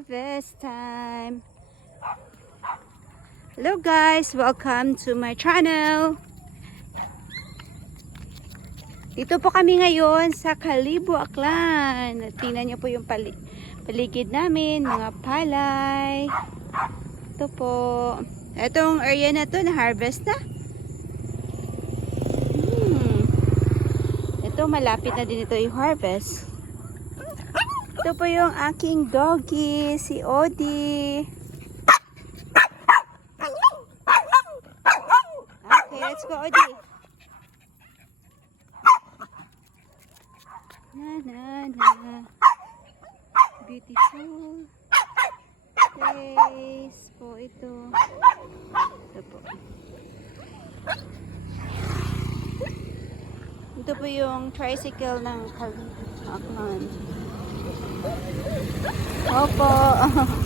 harvest time. Hello guys, welcome to my channel. Dito po kami ngayon sa Kalibo, Aklan. Tingnan niyo po yung paligid namin, mga palay. Ito po. Itong area na to na harvest na. Ito malapit na din ito yung harvest. Ito po yung aking doggy, si Odi. Okay, let's go, Odi. Na. Beautiful place po ito. Ito po. Ito po yung tricycle ng Kalibo, Aklan. Opo.